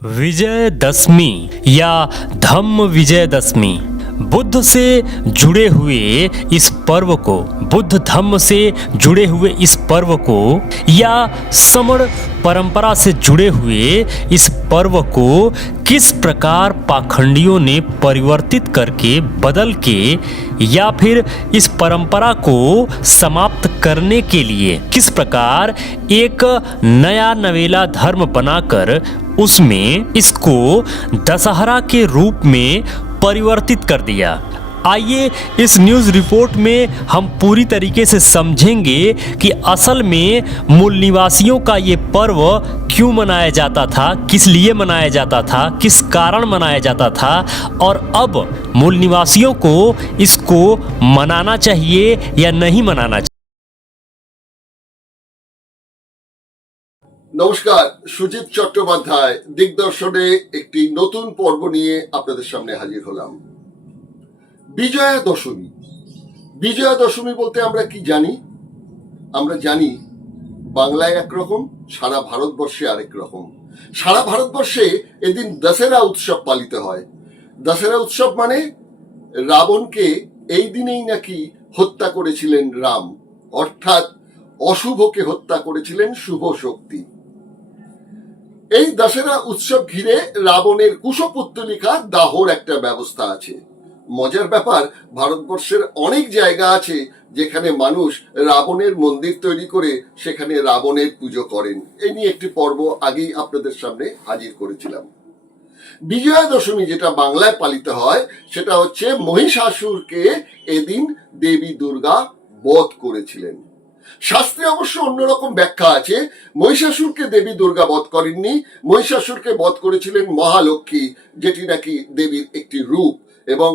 विजयदशमी या धम्म विजयदशमी बुद्ध से जुड़े हुए इस पर्व को बुद्ध धम्म से जुड़े हुए इस पर्व को या समण परंपरा से जुड़े हुए इस पर्व को किस प्रकार पाखंडियों ने परिवर्तित करके बदल के या फिर इस परंपरा को समाप्त करने के लिए किस प्रकार एक नया नवेला धर्म बनाकर उसमें इसको दशहरा के रूप में परिवर्तित कर दिया। आइए इस न्यूज़ रिपोर्ट में हम पूरी तरीके से समझेंगे कि असल में मूल निवासियों का ये पर्व क्यों मनाया जाता था, किस लिए मनाया जाता था, किस कारण मनाया जाता था और अब मूल निवासियों को इसको मनाना चाहिए या नहीं मनाना चाहिए। নমস্কার, সুজিত চট্টোপাধ্যায় দিগদর্শনে একটি নতুন পর্ব নিয়ে আপনাদের সামনে হাজির হলাম। বিজয়া দশমী। বিজয়া দশমী বলতে আমরা কি জানি? আমরা জানি বাংলায় একরকম, সারা ভারতবর্ষে আরেক রকম। সারা ভারতবর্ষে এদিন দশেরা উৎসব পালিত হয়। দশেরা উৎসব মানে রাবণকে এই দিনেই নাকি হত্যা করেছিলেন রাম, অর্থাৎ অশুভকে হত্যা করেছিলেন শুভ শক্তি। এই দশেরা উৎসব ঘিরে রাবণের কুশপুত্তলিকা দাহর একটা ব্যবস্থা আছে। মজার ব্যাপার, ভারতবর্ষের অনেক জায়গা আছে যেখানে মানুষ রাবণের মন্দির তৈরি করে সেখানে রাবণের পুজো করেন। এই নিয়ে একটি পর্ব আগেই আপনাদের সামনে হাজির করেছিলাম। বিজয়া দশমী যেটা বাংলায় পালিত হয় সেটা হচ্ছে মহিষাসুরকে এদিন দেবী দুর্গা বধ করেছিলেন। শাস্ত্রে অবশ্য অন্যরকম ব্যাখ্যা আছে। মহিষাসুরকে দেবী দুর্গা বধ করেননি, মহিষাসুরকে বধ করেছিলেন মহালক্ষ্মী, যেটি নাকি দেবীর একটি রূপ, এবং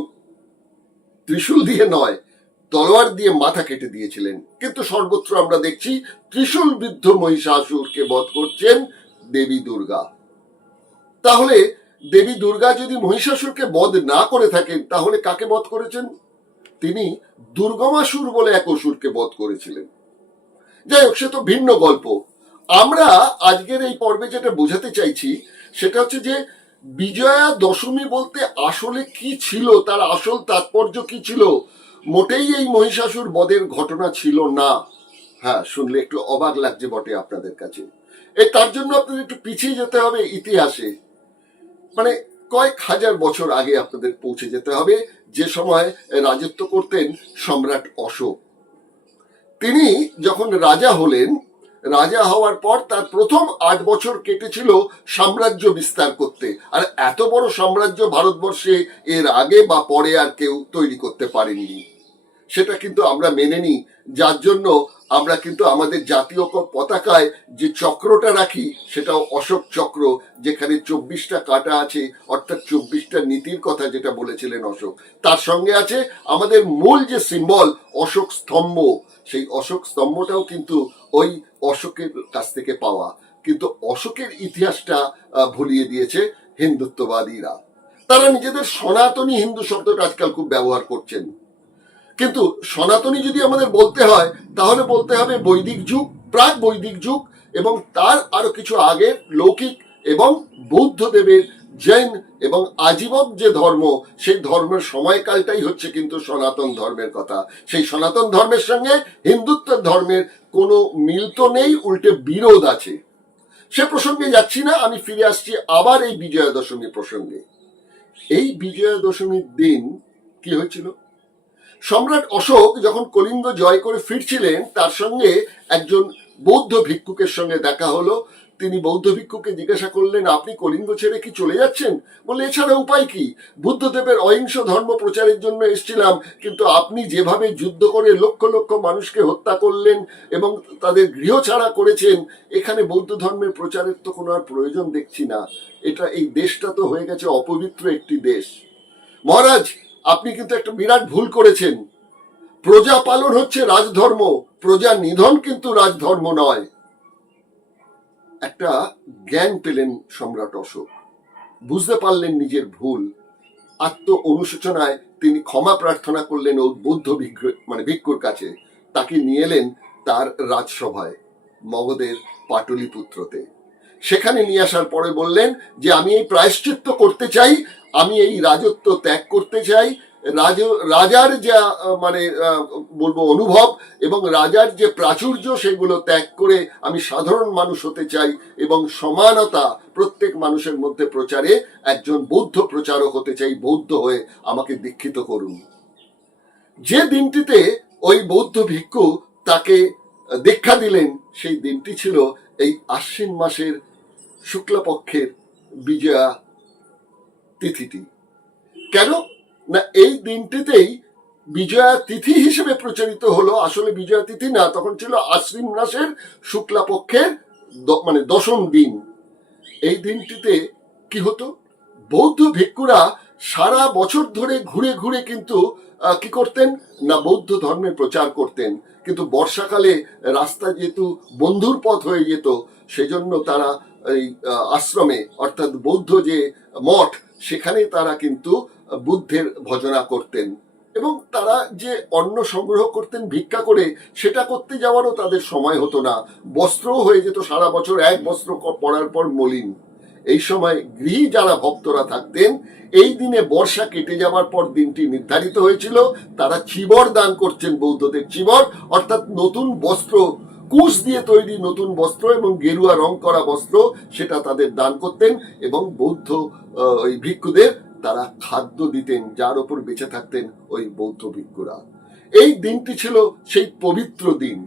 ত্রিশূল দিয়ে নয়, তলোয়ার দিয়ে মাথা কেটে দিয়েছিলেন। কিন্তু সর্বত্র আমরা দেখছি ত্রিশূল বিদ্ধ মহিষাসুরকে বধ করছেন দেবী দুর্গা। তাহলে দেবী দুর্গা যদি মহিষাসুরকে বধ না করে থাকেন তাহলে কাকে বধ করেছেন? তিনি দুর্গমাসুর বলে এক অসুরকে বধ করেছিলেন। যাই হোক, সে তো ভিন্ন গল্প। আমরা আজকের এই পর্বে যেটা বোঝাতে চাইছি সেটা হচ্ছে যে বিজয়া দশমী বলতে আসলে কি ছিল, তার আসল তাৎপর্য কি ছিল। মোটেই এই মহিষাসুর বধের ঘটনা ছিল না। হ্যাঁ, শুনলে একটু অবাক লাগছে বটে আপনাদের কাছে। তার জন্য আপনাদের একটু পিছিয়ে যেতে হবে ইতিহাসে, মানে কয়েক হাজার বছর আগে আপনাদের পৌঁছে যেতে হবে, যে সময় রাজত্ব করতেন সম্রাট অশোক। তিনি যখন রাজা হলেন, রাজা হওয়ার পর তার প্রথম 8 বছর কেটেছিল সাম্রাজ্য বিস্তার করতে। আর এত বড় সাম্রাজ্য ভারতবর্ষে এর আগে বা পরে আর কেউ তৈরি করতে পারেননি। সেটা কিন্তু আমরা মেনে নিই, যার জন্য আমরা কিন্তু আমাদের জাতীয় পতাকায় যে চক্রটা রাখি সেটাও অশোক চক্র, যেখানে 24টা কাঁটা আছে, অর্থাৎ 24টা নীতির কথা যেটা বলেছিলেন অশোক। তার সঙ্গে আছে আমাদের মূল যে সিম্বল অশোক স্তম্ভ, সেই অশোক স্তম্ভটাও কিন্তু ওই অশোকের কাছ থেকে পাওয়া। কিন্তু অশোকের ইতিহাসটা ভুলিয়ে দিয়েছে হিন্দুত্ববাদীরা। তারা নিজেদের সনাতনী হিন্দু শব্দটা আজকাল খুব ব্যবহার করছেন। কিন্তু সনাতনী যদি আমাদের বলতে হয় তাহলে বলতে হবে বৈদিক যুগ, প্রাক বৈদিক যুগ এবং তার আরো কিছু আগের লৌকিক এবং বৌদ্ধদেবের জৈন এবং আজীবন যে ধর্ম, সেই ধর্মের সময়কালটাই হচ্ছে কিন্তু সনাতন ধর্মের কথা। সেই সনাতন ধর্মের সঙ্গে হিন্দুত্বের ধর্মের কোনো মিল তো নেই, উল্টে বিরোধ আছে। সে প্রসঙ্গে যাচ্ছি না, আমি ফিরে আসছি আবার এই বিজয়া দশমী প্রসঙ্গে। এই বিজয়া দশমীর দিন কি হয়েছিল? সম্রাট অশোক যখন কলিঙ্গ জয় করে ফিরছিলেন, তার সঙ্গে একজন বৌদ্ধ ভিক্ষুকের সঙ্গে দেখা হলো। তিনি বৌদ্ধ ভিক্ষুকে জিজ্ঞাসা করলেন, আপনি কলিঙ্গ ছেড়ে কি চলে যাচ্ছেন? বলে, এছাড়া উপায় কি? বুদ্ধদেবের অহিংস ধর্ম প্রচারের জন্য এসেছিলাম, কিন্তু আপনি যেভাবে যুদ্ধ করে লক্ষ লক্ষ মানুষকে হত্যা করলেন এবং তাদের গৃহ ছাড়া করেছেন, এখানে বৌদ্ধ ধর্মের প্রচারের তো কোনো আর প্রয়োজন দেখছি না। এই দেশটা তো হয়ে গেছে অপবিত্র একটি দেশ। মহারাজ, আপনি কিন্তু একটা বিরাট ভুল করেছেন। প্রজা পালন হচ্ছে রাজধর্ম, প্রজা নিধন কিন্তু রাজধর্ম নয়। একটা জ্ঞান পেলেন সম্রাট অশোক, বুঝতে পারলেন নিজের ভুল। আত্ম অনুশোচনায় তিনি ক্ষমা প্রার্থনা করলেন ও বৌদ্ধ ভিক্ষুর কাছে। তাকে নিয়ে এলেন তার রাজসভায় মগধের পাটলিপুত্রতে। সেখানে নিয়ে আসার পরে বললেন যে আমি এই প্রায়শ্চিত্ত করতে চাই, আমি এই রাজত্ব ত্যাগ করতে চাই, রাজার যা মানে বলবো অনুভব এবং রাজার যে প্রাচুর্য সেগুলো ত্যাগ করে আমি সাধারণ মানুষ হতে চাই এবং সমানতা প্রত্যেক মানুষের মধ্যে প্রচারে একজন বৌদ্ধ প্রচারক হতে চাই, বৌদ্ধ হয়ে আমাকে দীক্ষিত করুন। যে দিনটিতে ওই বৌদ্ধ ভিক্ষু তাকে দীক্ষা দিলেন সেই দিনটি ছিল এই আশ্বিন মাসের শুক্লপক্ষের বিজয়া তিথিটি। কেন না এই দিনটিতেই বিজয়া তিথি হিসেবে প্রচারিত হলো, আসলে বিজয়া তিথি না, তখন ছিল আশ্বিন মাসের শুক্লাপক্ষের মানে দশম দিন। এই দিনটিতে কি হতো, বৌদ্ধ ভিক্ষুরা সারা বছর ধরে ঘুরে ঘুরে কিন্তু কি করতেন না বৌদ্ধ ধর্মের প্রচার করতেন, কিন্তু বর্ষাকালে রাস্তা যেহেতু বন্ধুর পথ হয়ে যেত সেজন্য তারা এই আশ্রমে অর্থাৎ বৌদ্ধ যে মঠ সেখানে তারা কিন্তু বুদ্ধের ভজনা করতেন এবং তারা যে অন্ন সংগ্রহ করতেন ভিক্ষা করে সেটা করতে যাওয়ারও তাদের সময় হতো না, বস্ত্রও হয়ে যেত সারা বছর এক বস্ত্র পরার পর মলিন। এই সময় গৃহী যারা ভক্তরা থাকতেন এই দিনে বর্ষা কেটে যাওয়ার পর দিনটি নির্ধারিত হয়েছিল, তারা চিবর দান করছেন, বৌদ্ধদের চিবর অর্থাৎ নতুন বস্ত্র, কুশ দিয়ে তৈরি নতুন বস্ত্র এবং গেরুয়া রং করা বস্ত্র, সেটা তাদের দান করতেন এবং বৌদ্ধ ওই ভিক্ষুদের তারা খাদ্য দিতেন, যার ওপর বেঁচে থাকতেন ওই বৌদ্ধ ভিক্ষুরা। এই দিনটি ছিল সেই পবিত্র দিন,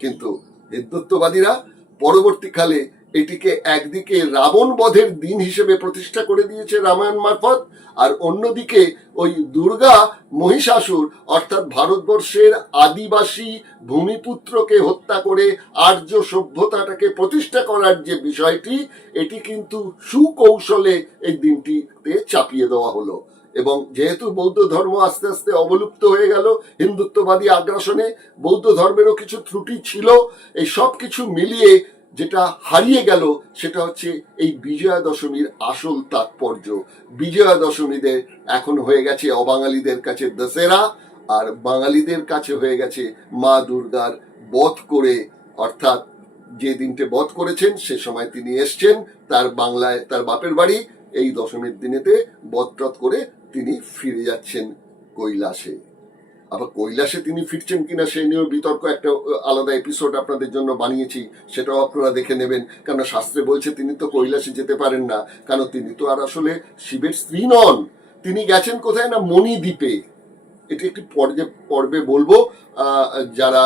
কিন্তু হিন্দুত্ববাদীরা পরবর্তীকালে এটিকে একদিকে রাবণ বধের দিন হিসেবে প্রতিষ্ঠা করে দিয়েছে রামায়ণ মারফত, আর অন্যদিকে ওই দুর্গা মহিষাসুর অর্থাৎ ভারতবর্ষের আদিবাসী ভূমিপুত্রকে হত্যা করে আর্য সভ্যতাটাকে প্রতিষ্ঠা করার যে বিষয়টি, এটি কিন্তু সুকৌশলে এই দিনটিতে চাপিয়ে দেওয়া হলো। এবং যেহেতু বৌদ্ধ ধর্ম আস্তে আস্তে অবলুপ্ত হয়ে গেল হিন্দুত্ববাদী আগ্রাসনে, বৌদ্ধ ধর্মেরও কিছু ত্রুটি ছিল, এই সব কিছু মিলিয়ে যেটা হারিয়ে গেল সেটা হচ্ছে এই বিজয়া দশমীর আসল তাৎপর্য। বিজয়া দশমীতে এখন হয়ে গেছে অবাঙালিদের কাছে দশেরা, আর বাঙালিদের কাছে হয়ে গেছে মা দুর্গার বধ করে, অর্থাৎ যে দিনটে বধ করেছেন সে সময় তিনি এসছেন তার বাংলায় তার বাপের বাড়ি, এই দশমীর দিনেতে বধ টধ করে তিনি ফিরে যাচ্ছেন কৈলাসে। আবার কৈলাসে তিনি ফিরছেন কিনা সে নিয়েও বিতর্ক, একটা আলাদা এপিসোড আপনাদের জন্য বানিয়েছি, সেটাও আপনারা দেখে নেবেন। কারণ শাস্ত্রে বলছে তিনি তো কৈলাসে যেতে পারেন না, কারণ তিনি তো আর আসলে শিবের স্ত্রী নন, তিনি গেছেন কোথায় না মণিদ্বীপে। এটি একটি পর্বে বলবো, যারা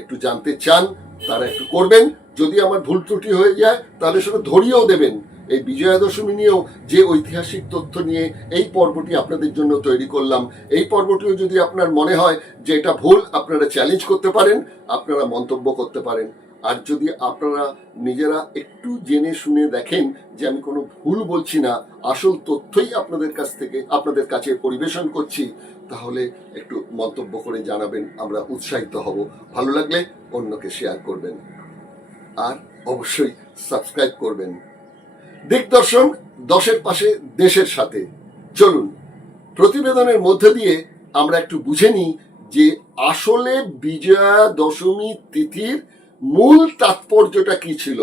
একটু জানতে চান তারা একটু করবেন, যদি আমার ভুল ত্রুটি হয়ে যায় তাহলে সেটা ধরিয়েও দেবেন। এই বিজয়া দশমী নিয়েও যে ঐতিহাসিক তথ্য নিয়ে এই পর্বটি আপনাদের জন্য তৈরি করলাম, এই পর্বটিও যদি আপনার মনে হয় যে এটা ভুল, আপনারা চ্যালেঞ্জ করতে পারেন, আপনারা মন্তব্য করতে পারেন। আর যদি আপনারা নিজেরা একটু জেনে শুনে দেখেন যে আমি কোনো ভুল বলছি না, আসল তথ্যই আপনাদের কাছে পরিবেশন করছি, তাহলে একটু মন্তব্য করে জানাবেন, আমরা উৎসাহিত হব। ভালো লাগলে অন্যকে শেয়ার করবেন আর অবশ্যই সাবস্ক্রাইব করবেন। দিগদর্শন 10-এর পাশে দেশের সাথে। চলুন প্রতিবেদনের মধ্যে দিয়ে আমরা একটু বুঝে নিই যে আসলে বিজয়া দশমী তিথির মূল তাৎপর্যটা কি ছিল,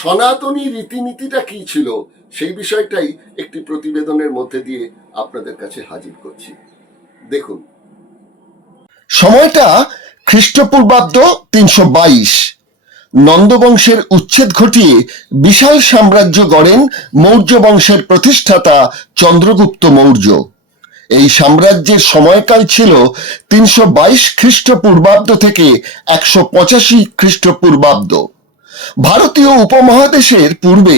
সনাতনী রীতিনীতিটা কি ছিল, সেই বিষয়টাই একটি প্রতিবেদনের মধ্যে দিয়ে আপনাদের কাছে হাজির করছি। দেখুন, সময়টা খ্রিস্টপূর্বাব্দ 322। নন্দবংশের উচ্ছেদ ঘটিয়ে বিশাল সাম্রাজ্য গড়েন মৌর্য বংশের প্রতিষ্ঠাতা চন্দ্রগুপ্ত মৌর্য। এই সাম্রাজ্যের সময়কাল ছিল 322 খ্রিস্টপূর্বাব্দ থেকে 185 খ্রিস্টপূর্বাব্দ। ভারতীয় উপমহাদেশের পূর্বে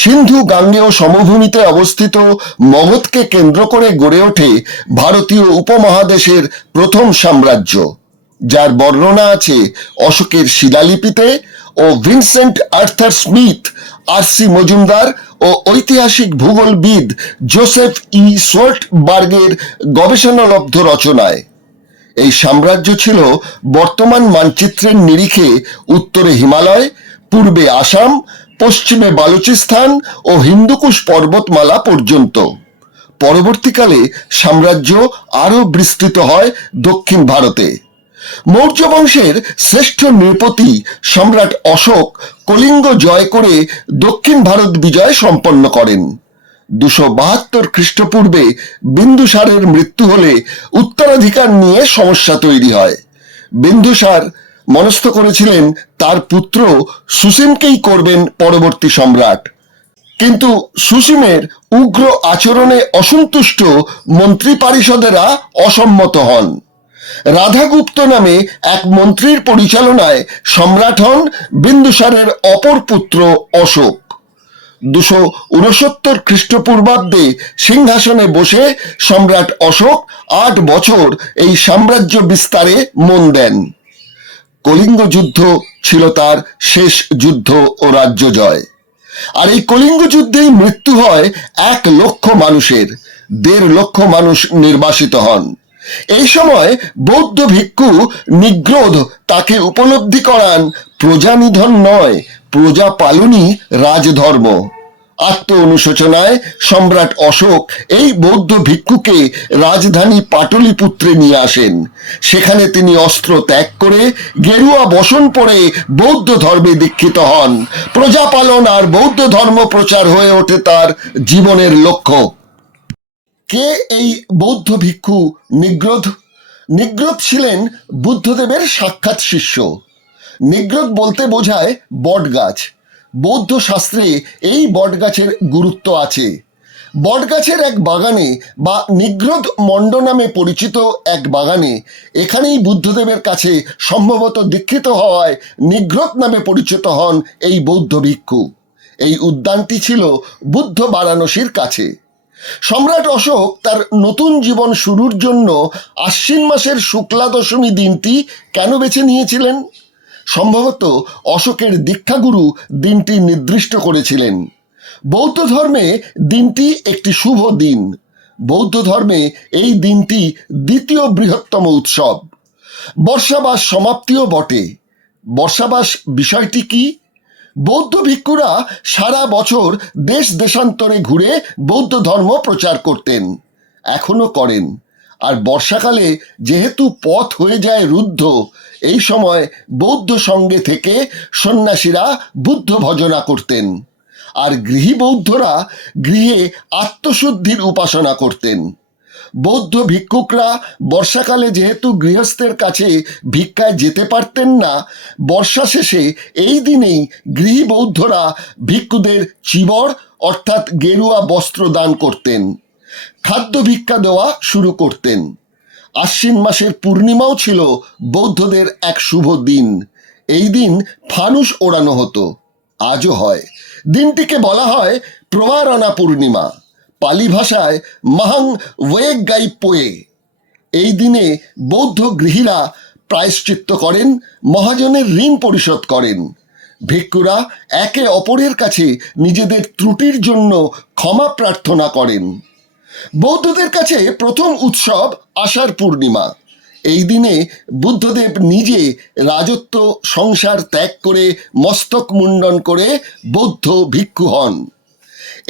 সিন্ধু গাঙ্গেয় সমভূমিতে অবস্থিত মগধকে কেন্দ্র করে গড়ে ওঠে ভারতীয় উপমহাদেশের প্রথম সাম্রাজ্য, যার বর্ণনা আছে অশোকের শিলালিপিতে ও Vincent Arthur Smith, R C. Majumdar ও ঐতিহাসিক ভূগোলবিদ জোসেফ ই. সোল্টবার্গের গবেষণালব্ধ রচনায়। এই সাম্রাজ্য ছিল বর্তমান মানচিত্রের নিরিখে উত্তরে হিমালয়, পূর্বে আসাম, পশ্চিমে বালুচিস্তান ও হিন্দুকুশ পর্বতমালা পর্যন্ত। পরবর্তীকালে সাম্রাজ্য আরও বিস্তৃত হয় দক্ষিণ ভারতে। মৌর্য বংশের শ্রেষ্ঠ নৃপতি সম্রাট অশোক কলিঙ্গ জয় করে দক্ষিণ ভারত বিজয় সম্পন্ন করেন। 272 খ্রিস্টপূর্বে বিন্দুসারের মৃত্যু হলে উত্তরাধিকার নিয়ে সমস্যা তৈরি হয়। বিন্দুসার মনস্থ করেছিলেন তার পুত্র সুসীমকেই করবেন পরবর্তী সম্রাট, কিন্তু সুসীমের উগ্র আচরণে অসন্তুষ্ট মন্ত্রী পারিষদেরা অসম্মত হন। রাধাগুপ্ত নামে এক মন্ত্রীর পরিচালনায় সম্রাট হন বিন্দুসারের অপর পুত্র অশোক। 269 খ্রিস্টপূর্বাব্দে সিংহাসনে বসে সম্রাট অশোক 8 বছর এই সাম্রাজ্য বিস্তারে মন দেন। কলিঙ্গ যুদ্ধ ছিল তার শেষ যুদ্ধ ও রাজ্য জয়। আর এই কলিঙ্গ যুদ্ধেই মৃত্যু হয় 1 লক্ষ মানুষের, 1.5 লক্ষ মানুষ নির্বাসিত হন। এই সময় বৌদ্ধ ভিক্ষু নিগ্রোধ তাকে উপলব্ধি করান প্রজানিধন নয়, প্রজা পালনই রাজধর্ম। আত্ম অনুশোচনায় সম্রাট অশোক এই বৌদ্ধ ভিক্ষুকে রাজধানী পাটলিপুত্রে নিয়ে আসেন। সেখানে তিনি অস্ত্র ত্যাগ করে গেরুয়া বসন পরে বৌদ্ধ ধর্মে দীক্ষিত হন। প্রজাপালন আর বৌদ্ধ ধর্ম প্রচার হয়ে ওঠে তার জীবনের লক্ষ্য। কে এই বৌদ্ধ ভিক্ষু নিগ্রোধ? নিগ্রোধ ছিলেন বুদ্ধদেবের সাক্ষাৎ শিষ্য। নিগ্রোধ বলতে বোঝায় বটগাছ। বৌদ্ধ শাস্ত্রে এই বটগাছের গুরুত্ব আছে। বটগাছের এক বাগানে বা নিগ্রোধ মণ্ড নামে পরিচিত এক বাগানে, এখানেই বুদ্ধদেবের কাছে সম্ভবত দীক্ষিত হওয়ায় নিগ্রোধ নামে পরিচিত হন এই বৌদ্ধ ভিক্ষু। এই উদ্যানটি ছিল বুদ্ধ বারাণসীর কাছে। সম্রাট অশোক তার নতুন জীবন শুরুর জন্য আশ্বিন মাসের শুক্লা দশমী দিনটি কেন বেছে নিয়েছিলেন? সম্ভবত অশোকের দীক্ষাগুরু দিনটি নির্দিষ্ট করেছিলেন। বৌদ্ধ ধর্মে দিনটি একটি শুভ দিন। বৌদ্ধ ধর্মে এই দিনটি দ্বিতীয় বৃহত্তম উৎসব। বর্ষাবাস সমাপ্তিও বটে। বর্ষাবাস বিষয়টি কি? বৌদ্ধ ভিক্ষুরা সারা বছর দেশ দেশান্তরে ঘুরে বৌদ্ধ ধর্ম প্রচার করতেন, এখনো করেন। আর বর্ষাকালে যেহেতু পথ হয়ে যায় রুদ্ধ, এই সময় বৌদ্ধ সঙ্গে থেকে সন্ন্যাসীরা বুদ্ধ ভজনা করতেন। আর গৃহী বৌদ্ধরা গৃহে আত্মশুদ্ধির উপাসনা করতেন। বৌদ্ধ ভিক্ষুকরা বর্ষাকালে যেহেতু গৃহস্থের কাছে ভিক্ষায় যেতে পারতেন না, বর্ষা শেষে এই দিনেই গৃহী বৌদ্ধরা ভিক্ষুদের চিবর অর্থাৎ গেরুয়া বস্ত্র দান করতেন, খাদ্য ভিক্ষা দেওয়া শুরু করতেন। আশ্বিন মাসের পূর্ণিমাও ছিল বৌদ্ধদের এক শুভ দিন। এই দিন ফানুস ওড়ানো হতো, আজও হয়। দিনটিকে বলা হয় প্রবারণা পূর্ণিমা, পালি ভাষায় মাহাং ওয়েগ গাই পোয়ে। এই দিনে বৌদ্ধ গৃহীরা প্রায়শ্চিত্ত করেন, মহাজনের ঋণ পরিশোধ করেন। ভিক্ষুরা একে অপরের কাছে নিজেদের ত্রুটির জন্য ক্ষমা প্রার্থনা করেন। বৌদ্ধদের কাছে প্রথম উৎসব আষাঢ় পূর্ণিমা। এই দিনে বুদ্ধদেব নিজে রাজত্ব সংসার ত্যাগ করে মস্তক মুন্ডন করে বৌদ্ধ ভিক্ষু হন।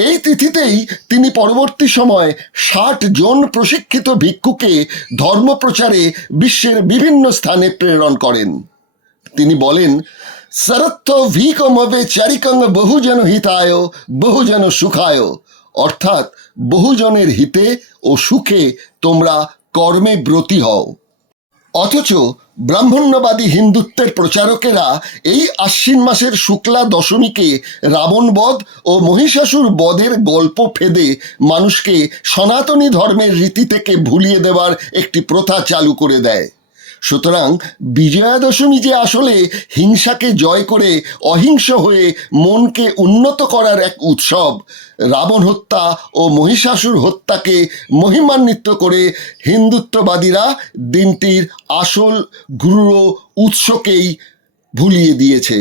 এই তিথিতেই তিনি পরবর্তী সময় 60 জন প্রশিক্ষিত ভিক্ষুকে ধর্মপ্রচারে বিশ্বের বিভিন্ন স্থানে প্রেরণ করেন। তিনি বলেন, সরত্থ ভিকমবে চারিকং বহুজন হিতায় বহুজন সুখায়, অর্থাৎ বহুজনের হিতে ও সুখে তোমরা কর্মে ব্রতী হও। অথচ ব্রাহ্মণ্যবাদী হিন্দুত্বের প্রচারকেরা এই আশ্বিন মাসের শুক্লা দশমীকে রাবণ বধ ও মহিষাসুর বধের গল্প ফেদে মানুষকে সনাতনী ধর্মের রীতি থেকে ভুলিয়ে দেওয়ার একটি প্রথা চালু করে দেয়। সুতরাং বিজয়া দশমী যে আসলে হিংসাকে জয় করে অহিংস হয়ে মনকে উন্নত করার এক উৎসব, রাবণ হত্যা ও মহিষাসুর হত্যাকে মহিমান্বিত করে হিন্দুত্ববাদীরা দিনটির আসল গুরু উৎসকেই ভুলিয়ে দিয়েছে।